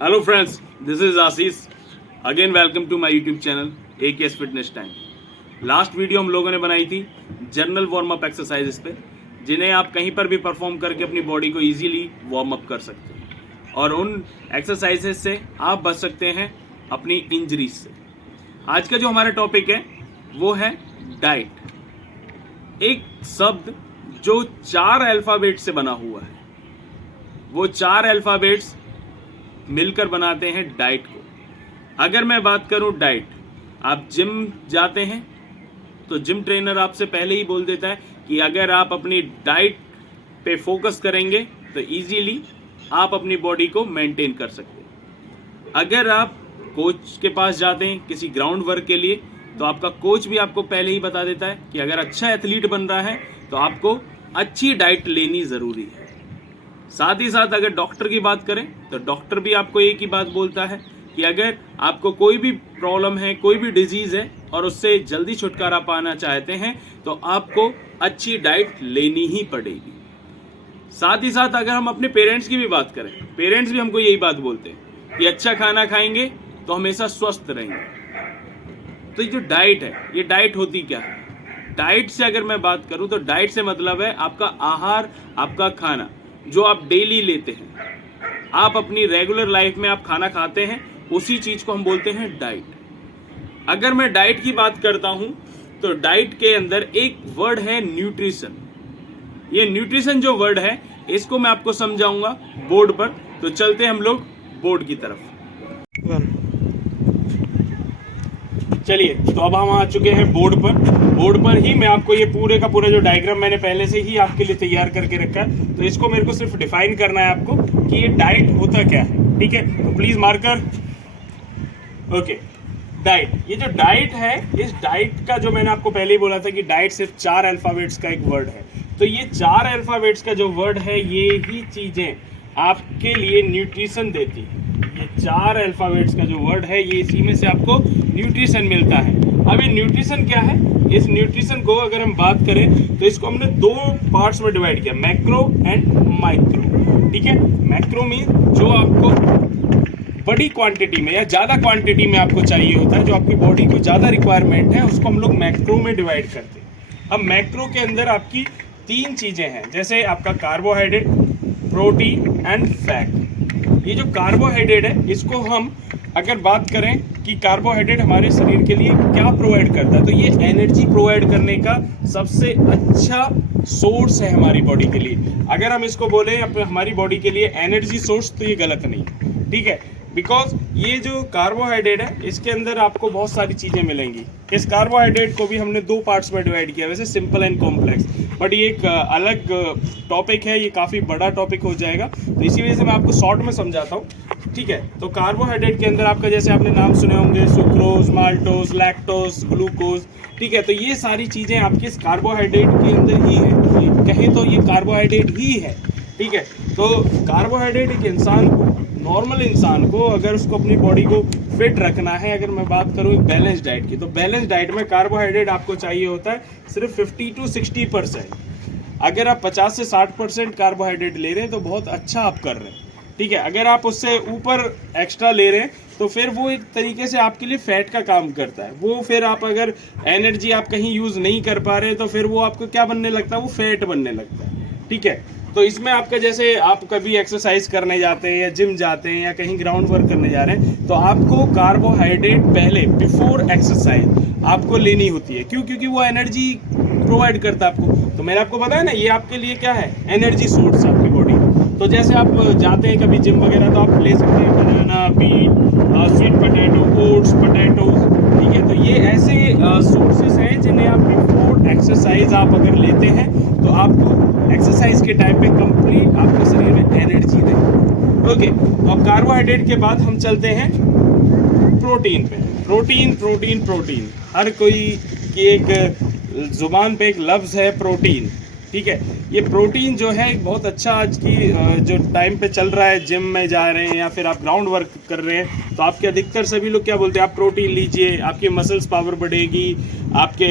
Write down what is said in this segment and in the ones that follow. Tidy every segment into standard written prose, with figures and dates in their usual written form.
Hello friends, this is Ashish. Again welcome to my YouTube channel AKS fitness time. Last video हम लोगों ने बनाई थी जनरल वार्म अप एक्सरसाइजेस पे, जिन्हें आप कहीं पर भी परफॉर्म करके अपनी बॉडी को इजीली वार्म अप कर सकते हैं और उन एक्सरसाइजेस से आप बच सकते हैं अपनी इंजरीज से। आज का जो हमारा टॉपिक है वो है डाइट। एक शब्द जो 4 अल्फाबेट से बना हुआ है, वो 4 अल्फाबेट्स मिलकर बनाते हैं डाइट को। अगर मैं बात करूं डाइट, आप जिम जाते हैं तो जिम ट्रेनर आपसे पहले ही बोल देता है कि अगर आप अपनी डाइट पे फोकस करेंगे तो इजीली आप अपनी बॉडी को मेंटेन कर सकते हैं। अगर आप कोच के पास जाते हैं किसी ग्राउंड वर्क के लिए, तो आपका कोच भी आपको पहले ही बता देता है कि अगर अच्छा एथलीट बन रहा है तो आपको अच्छी डाइट लेनी ज़रूरी है। साथ ही साथ अगर डॉक्टर की बात करें तो डॉक्टर भी आपको एक ही बात बोलता है कि अगर आपको कोई भी प्रॉब्लम है, कोई भी डिजीज़ है और उससे जल्दी छुटकारा पाना चाहते हैं तो आपको अच्छी डाइट लेनी ही पड़ेगी। साथ ही साथ अगर हम अपने पेरेंट्स की भी बात करें, पेरेंट्स भी हमको यही बात बोलते हैं कि अच्छा खाना खाएंगे तो हमेशा स्वस्थ रहेंगे। तो ये जो डाइट है, ये डाइट होती क्या है? डाइट से अगर मैं बात करूं तो डाइट से मतलब है आपका आहार, आपका खाना जो आप डेली लेते हैं, आप अपनी रेगुलर लाइफ में आप खाना खाते हैं, उसी चीज को हम बोलते हैं डाइट। अगर मैं डाइट की बात करता हूं तो डाइट के अंदर एक वर्ड है न्यूट्रिशन। ये न्यूट्रिशन जो वर्ड है इसको मैं आपको समझाऊंगा बोर्ड पर। तो चलते हैं हम लोग बोर्ड की तरफ। चलिए, तो अब हम आ चुके हैं बोर्ड पर। बोर्ड पर ही मैं आपको ये पूरे का पूरा जो डायग्राम मैंने पहले से ही आपके लिए तैयार करके रखा है, तो इसको मेरे को सिर्फ डिफाइन करना है आपको कि ये डाइट होता क्या है। ठीक है, तो प्लीज मार्कर। Okay, diet. ये जो डाइट है, इस डाइट का जो मैंने आपको पहले ही बोला था कि डाइट सिर्फ 4 अल्फाबेट्स का एक वर्ड है। तो ये 4 अल्फाबेट्स का जो वर्ड है, ये ही चीजें आपके लिए न्यूट्रिशन देती है। ये 4 अल्फाबेट्स का जो वर्ड है, ये इसी में से आपको न्यूट्रिशन मिलता है। अब ये न्यूट्रिशन क्या है? इस न्यूट्रिशन को अगर हम बात करें तो इसको हमने 2 पार्ट्स में डिवाइड किया, मैक्रो एंड माइक्रो। ठीक है, मैक्रो मीन जो आपको बड़ी क्वांटिटी में या ज़्यादा क्वांटिटी में आपको चाहिए होता है, जो आपकी बॉडी को ज़्यादा रिक्वायरमेंट है, उसको हम लोग मैक्रो में डिवाइड करते हैं। अब मैक्रो के अंदर आपकी 3 चीज़ें हैं, जैसे आपका कार्बोहाइड्रेट, प्रोटीन एंड फैट। ये जो कार्बोहाइड्रेट है, इसको हम अगर बात करें कि कार्बोहाइड्रेट हमारे शरीर के लिए क्या प्रोवाइड करता है, तो ये एनर्जी प्रोवाइड करने का सबसे अच्छा सोर्स है हमारी बॉडी के लिए। अगर हम इसको बोलें हमारी बॉडी के लिए एनर्जी सोर्स, तो ये गलत नहीं है। ठीक है, बिकॉज ये जो कार्बोहाइड्रेट है, इसके अंदर आपको बहुत सारी चीज़ें मिलेंगी। इस कार्बोहाइड्रेट को भी हमने 2 पार्ट्स में डिवाइड किया, वैसे सिंपल एंड कॉम्प्लेक्स, बट ये एक अलग टॉपिक है, ये काफ़ी बड़ा टॉपिक हो जाएगा, तो इसी वजह से मैं आपको शॉर्ट में समझाता हूँ। ठीक है, तो कार्बोहाइड्रेट के अंदर आपका, जैसे आपने नाम सुने होंगे, सुक्रोज, माल्टोज, लैक्टोज, ग्लूकोज। ठीक है, तो ये सारी चीज़ें आपके इस कार्बोहाइड्रेट के अंदर ही है, कहें तो ये कार्बोहाइड्रेट ही है। ठीक है, तो कार्बोहाइड्रेट एक इंसान को, नॉर्मल इंसान को, अगर उसको अपनी बॉडी को फिट रखना है, अगर मैं बात करूँ एक बैलेंस डाइट की, तो बैलेंस डाइट में कार्बोहाइड्रेट आपको चाहिए होता है सिर्फ 50 to 60%। अगर आप 50 से 60% कार्बोहाइड्रेट ले रहे हैं तो बहुत अच्छा आप कर रहे हैं। ठीक है, अगर आप उससे ऊपर एक्स्ट्रा ले रहे हैं तो फिर वो एक तरीके से आपके लिए फैट का काम करता है। वो फिर आप अगर एनर्जी आप कहीं यूज़ नहीं कर पा रहे हैं तो फिर वो आपको क्या बनने लगता है? वो फैट बनने लगता है। ठीक है, तो इसमें आपका, जैसे आप कभी एक्सरसाइज करने जाते हैं या जिम जाते हैं या कहीं ग्राउंड वर्क करने जा रहे हैं, तो आपको कार्बोहाइड्रेट पहले, बिफोर एक्सरसाइज आपको लेनी होती है। क्यों? क्योंकि वो एनर्जी प्रोवाइड करता है आपको। तो मैंने आपको बताया ना, ये आपके लिए क्या है? एनर्जी सोर्स आपकी बॉडी। तो जैसे आप जाते हैं कभी जिम वगैरह, तो आप ले सकते हैं banana, beet, sweet potato, oats, potatoes. ठीक है, तो ये ऐसे सोर्सेस हैं जिन्हें आप बिफोर एक्सरसाइज आप अगर लेते हैं तो आपको एक्सरसाइज के टाइम पे कंप्लीट आपके शरीर में एनर्जी देगी। ओके, तो अब कार्बोहाइड्रेट के बाद हम चलते हैं प्रोटीन पे। प्रोटीन प्रोटीन प्रोटीन, हर कोई की एक जुबान पे एक लफ्ज़ है प्रोटीन। ठीक है, ये प्रोटीन जो है एक बहुत अच्छा आज की जो टाइम पे चल रहा है, जिम में जा रहे हैं या फिर आप ग्राउंड वर्क कर रहे हैं, तो आपके अधिकतर सभी लोग क्या बोलते हैं? आप प्रोटीन लीजिए, आपकी मसल्स पावर बढ़ेगी, आपके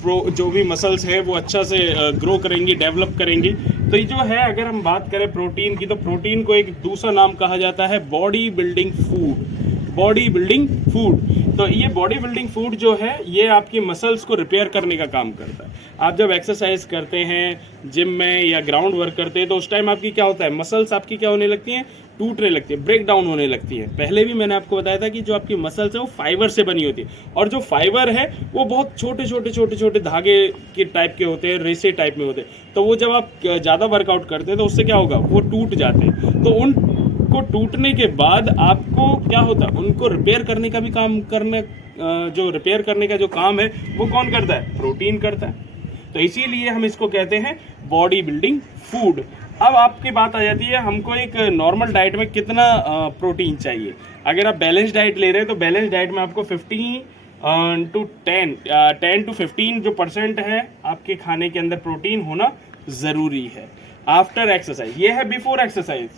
जो भी मसल्स है वो अच्छा से ग्रो करेंगी, डेवलप करेंगी। तो ये जो है, अगर हम बात करें प्रोटीन की, तो प्रोटीन को एक दूसरा नाम कहा जाता है body building food. Body building food, तो ये बॉडी बिल्डिंग फूड जो है ये आपकी मसल्स को रिपेयर करने का काम करता है। आप जब एक्सरसाइज करते हैं जिम में या ग्राउंड वर्क करते हैं, तो उस टाइम आपकी क्या होता है, मसल्स आपकी क्या होने लगती हैं, टूटने लगती है, ब्रेक डाउन होने लगती है। पहले भी मैंने आपको बताया था कि जो आपकी मसल्स है वो फाइबर से बनी होती है, और जो फाइबर है वो बहुत छोटे छोटे छोटे छोटे धागे के टाइप के होते हैं, रेसे टाइप में होते हैं। तो वो जब आप ज़्यादा वर्कआउट करते हैं तो उससे क्या होगा, वो टूट जाते हैं। तो उनको टूटने के बाद आपको क्या होता है, उनको रिपेयर करने का भी काम करने, जो रिपेयर करने का जो काम है वो कौन करता है, प्रोटीन करता है। तो इसीलिए हम इसको कहते हैं बॉडी बिल्डिंग फूड। अब आपकी बात आ जाती है, हमको एक नॉर्मल डाइट में कितना प्रोटीन चाहिए। अगर आप बैलेंस डाइट ले रहे हैं तो बैलेंस डाइट में आपको 10 to 15% है आपके खाने के अंदर प्रोटीन होना ज़रूरी है आफ्टर एक्सरसाइज। ये है बिफोर एक्सरसाइज,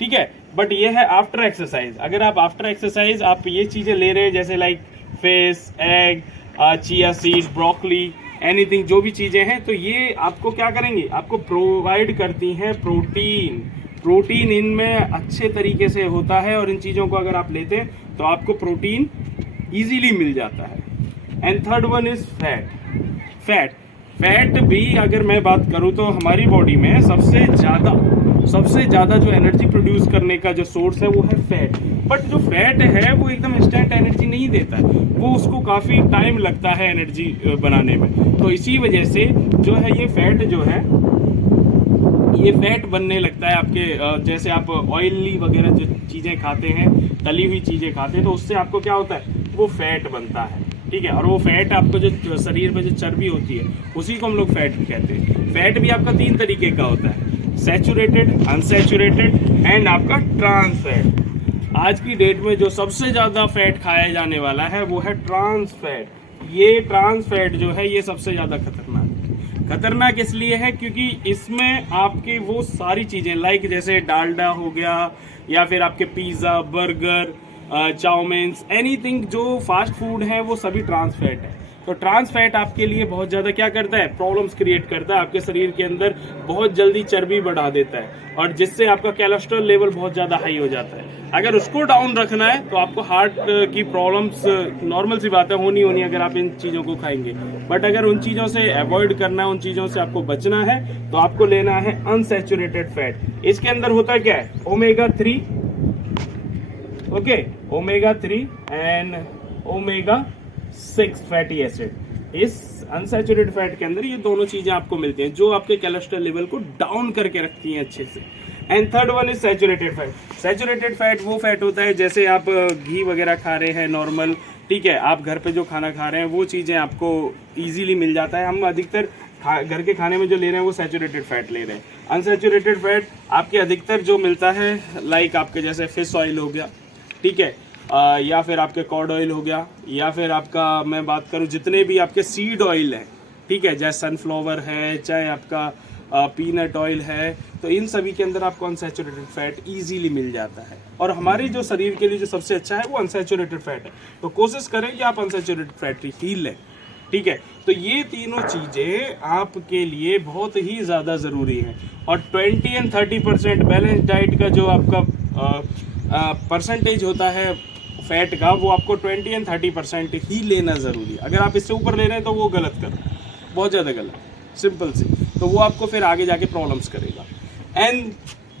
ठीक है, बट ये है आफ्टर एक्सरसाइज। अगर आप आफ्टर एक्सरसाइज आप ये चीज़ें ले रहे हैं जैसे like fish, egg, chia seed, broccoli, anything, जो भी चीज़ें हैं, तो ये आपको क्या करेंगी, आपको प्रोवाइड करती हैं प्रोटीन। प्रोटीन इनमें अच्छे तरीके से होता है, और इन चीज़ों को अगर आप लेते हैं तो आपको प्रोटीन इजीली मिल जाता है। And third one is fat. Fat भी अगर मैं बात करूँ तो हमारी बॉडी में सबसे ज़्यादा जो एनर्जी प्रोड्यूस करने का जो सोर्स है वो है फैट। बट जो फैट है वो एकदम इंस्टेंट एनर्जी नहीं देता है, वो उसको काफ़ी टाइम लगता है एनर्जी बनाने में। तो इसी वजह से जो है ये फैट जो है ये फैट बनने लगता है आपके, जैसे आप ऑयली वगैरह जो चीज़ें खाते हैं, तली हुई चीज़ें खाते हैं, तो उससे आपको क्या होता है, वो फैट बनता है, ठीक है। और वो फैट आपको जो शरीर में जो चर्बी होती है उसी को हम लोग फैट कहते हैं। फैट भी आपका 3 तरीके का होता है, सैचुरेटेड, अनसैचुरेटेड एंड आपका ट्रांस फैट। आज की डेट में जो सबसे ज़्यादा फैट खाया जाने वाला है वो है ट्रांस फैट। ये ट्रांस फैट जो है ये सबसे ज़्यादा खतरनाक इसलिए है क्योंकि इसमें आपके वो सारी चीज़ें लाइक जैसे डालडा हो गया, या फिर आपके पिज़्ज़ा, बर्गर, चाउमीन, एनीथिंग जो फास्ट फूड है वो सभी ट्रांस फैट है। तो ट्रांस फैट आपके लिए बहुत ज़्यादा क्या करता है, प्रॉब्लम्स क्रिएट करता है, आपके शरीर के अंदर बहुत जल्दी चर्बी बढ़ा देता है, और जिससे आपका कोलेस्ट्रॉल लेवल बहुत ज़्यादा हाई हो जाता है। अगर उसको डाउन रखना है तो आपको हार्ट की प्रॉब्लम्स नॉर्मल सी बात है होनी अगर आप इन चीज़ों को खाएंगे। बट अगर उन चीज़ों से अवॉइड करना है, उन चीज़ों से आपको बचना है, तो आपको लेना है अनसैचुरेटेड फैट। इसके अंदर होता क्या है, omega 3, okay, omega 3 and omega 6 fatty acid. इस अनसैचुरेटेड फैट के अंदर ये दोनों चीजें आपको मिलती हैं जो आपके कोलेस्ट्रॉल लेवल को डाउन करके रखती हैं अच्छे से। And third one is saturated fat. Saturated fat वो फैट होता है जैसे आप घी वगैरह खा रहे हैं नॉर्मल, ठीक है, आप घर पे जो खाना खा रहे हैं वो चीज़ें आपको इजीली मिल जाता है। हम अधिकतर घर के खाने में जो ले रहे हैं वो सैचुरेटेड फैट ले रहे हैं। अनसैचुरेटेड फैट आपके अधिकतर जो मिलता है लाइक आपके जैसे फिश ऑयल हो गया, ठीक है, या फिर आपके कॉड ऑयल हो गया, या फिर आपका मैं बात करूं जितने भी आपके सीड ऑयल हैं, ठीक है, चाहे सनफ्लावर है, चाहे आपका पीनट ऑयल है, तो इन सभी के अंदर आपको अनसैचुरेटेड फैट इजीली मिल जाता है। और हमारे जो शरीर के लिए जो सबसे अच्छा है वो अनसैचुरेटेड फैट है। तो कोशिश करें कि आप अनसैचुरेटेड फैट ही लें, ठीक है। तो ये तीनों चीज़ें आपके लिए बहुत ही ज़्यादा ज़रूरी हैं। और 20 and 30% बैलेंस डाइट का जो आपका परसेंटेज होता है फैट का, वो आपको 20 and 30% ही लेना ज़रूरी है। अगर आप इससे ऊपर ले रहे हैं तो वो गलत कर रहे हैं, बहुत ज़्यादा गलत, सिंपल सी। तो वो आपको फिर आगे जाके प्रॉब्लम्स करेगा। एंड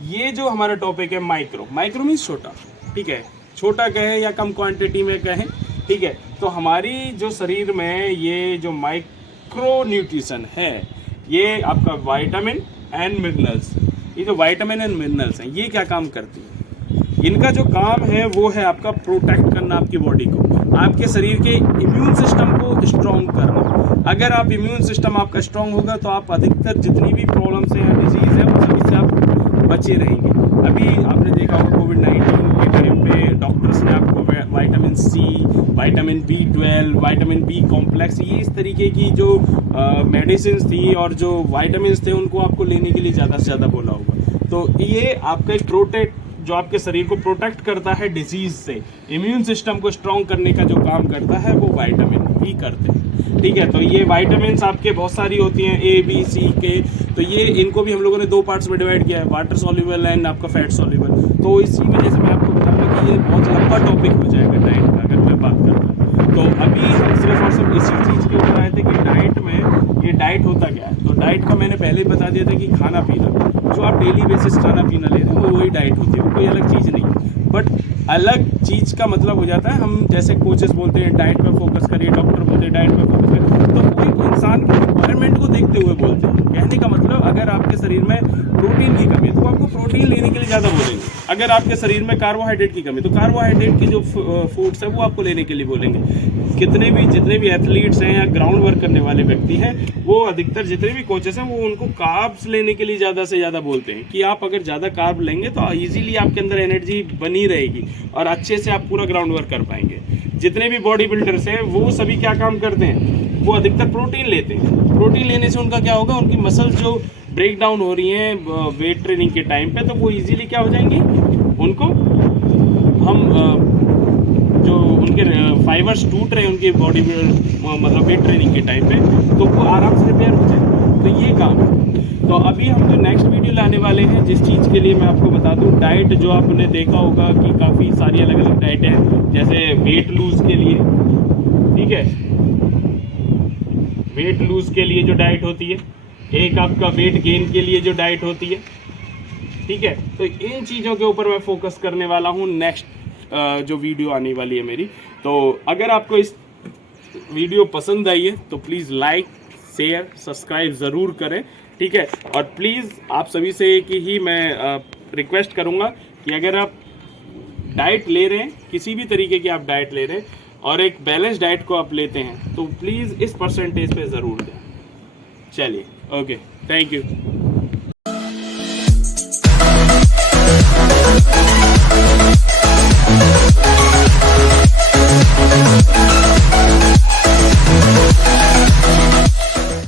ये जो हमारा टॉपिक है माइक्रो मीन्स छोटा, ठीक है, छोटा कहें या कम क्वांटिटी में कहें, ठीक है। तो हमारी जो शरीर में ये जो माइक्रो न्यूट्रिशन है, ये आपका विटामिन एंड मिनरल्स, ये जो विटामिन एंड मिनरल्स हैं ये क्या काम करती है, इनका जो काम है वो है आपका प्रोटेक्ट करना आपकी बॉडी को, आपके शरीर के इम्यून सिस्टम को स्ट्रॉन्ग करना। अगर आप इम्यून सिस्टम आपका स्ट्रॉन्ग होगा तो आप अधिकतर जितनी भी प्रॉब्लम्स हैं, डिजीज़ है, उन सभी से आप बचे रहेंगे। अभी आपने देखा होगा कोविड-19 के टाइम पे डॉक्टर्स ने आपको vitamin C, vitamin B12, vitamin B complex, ये इस तरीके की जो मेडिसिन थी और जो विटामिन थे उनको आपको लेने के लिए ज़्यादा से ज़्यादा बोला होगा। तो ये आपका एक प्रोटेक्ट जो आपके शरीर को प्रोटेक्ट करता है डिजीज़ से, इम्यून सिस्टम को स्ट्रॉन्ग करने का जो काम करता है वो विटामिन ही करते हैं। ठीक है। तो ये विटामिन्स आपके बहुत सारी होती हैं, A B C K, तो ये इनको भी हम लोगों ने 2 पार्ट्स में डिवाइड किया है, वाटर सॉल्युबल एंड आपका फैट सॉल्युबल। तो इसी वजह से मैं आपको बताऊंगा कि ये बहुत लंबा टॉपिक हो जाएगा डाइट का अगर मैं बात करूँ। तो अभी हम सिर्फ और सिर्फ इसी चीज़ के ऊपर आए थे कि डाइट में ये डाइट होता क्या है। तो डाइट का मैंने पहले ही बता दिया था कि खाना पीना, जो आप डेली बेसिस खाना पीना ले रहे हैं वही डाइट होती है, कोई अलग चीज़ नहीं है। बट अलग चीज़ का मतलब हो जाता है, हम जैसे कोचेस बोलते हैं डाइट पे फोकस करिए, डॉक्टर बोलते हैं डाइट पे फोकस करिए, तो कोई इंसान की रिक्वायरमेंट को देखते हुए बोलते हैं। कहने का मतलब अगर आपके शरीर में प्रोटीन की कमी है तो आपको प्रोटीन लेने के लिए ज़्यादा बोलेंगे, अगर आपके शरीर में कार्बोहाइड्रेट की कमी है तो कार्बोहाइड्रेट के जो फूड्स है वो आपको लेने के लिए बोलेंगे। जितने भी एथलीट्स हैं या ग्राउंड वर्क करने वाले व्यक्ति हैं, वो अधिकतर जितने भी कोचेस हैं वो उनको कार्ब्स लेने के लिए ज़्यादा से ज़्यादा बोलते हैं कि आप अगर ज़्यादा कार्ब लेंगे तो ईजिली आपके अंदर एनर्जी बनी रहेगी और अच्छे से आप पूरा ग्राउंड वर्क कर पाएंगे। जितने भी बॉडी बिल्डर्स हैं वो सभी क्या काम करते हैं, वो अधिकतर प्रोटीन लेते हैं। प्रोटीन लेने से उनका क्या होगा, उनकी मसल्स जो ब्रेक डाउन हो रही हैं वेट ट्रेनिंग के टाइम पे, तो वो इजीली क्या हो जाएंगी, उनको हम जो उनके फाइबर्स टूट रहे हैं उनके बॉडी मतलब वेट ट्रेनिंग के टाइम पे, तो वो आराम से रिपेयर हो जाए। तो ये काम है। तो अभी हम जो नेक्स्ट वीडियो लाने वाले हैं, जिस चीज़ के लिए मैं आपको बता दूं, डाइट जो आपने देखा होगा कि काफ़ी सारी अलग अलग डाइट हैं, जैसे वेट लूज के लिए, ठीक है, वेट लूज के लिए जो डाइट होती है, एक आपका वेट गेन के लिए जो डाइट होती है, ठीक है। तो इन चीज़ों के ऊपर मैं फोकस करने वाला हूँ नेक्स्ट जो वीडियो आने वाली है मेरी। तो अगर आपको इस वीडियो पसंद आई है तो प्लीज़ लाइक शेयर सब्सक्राइब ज़रूर करें, ठीक है। और प्लीज़ आप सभी से एक ही मैं रिक्वेस्ट करूँगा कि अगर आप डाइट ले रहे हैं, किसी भी तरीके की आप डाइट ले रहे हैं और एक बैलेंस डाइट को आप लेते हैं, तो प्लीज़ इस परसेंटेज पे ज़रूर दें। चलिए, ओके, थैंक यू।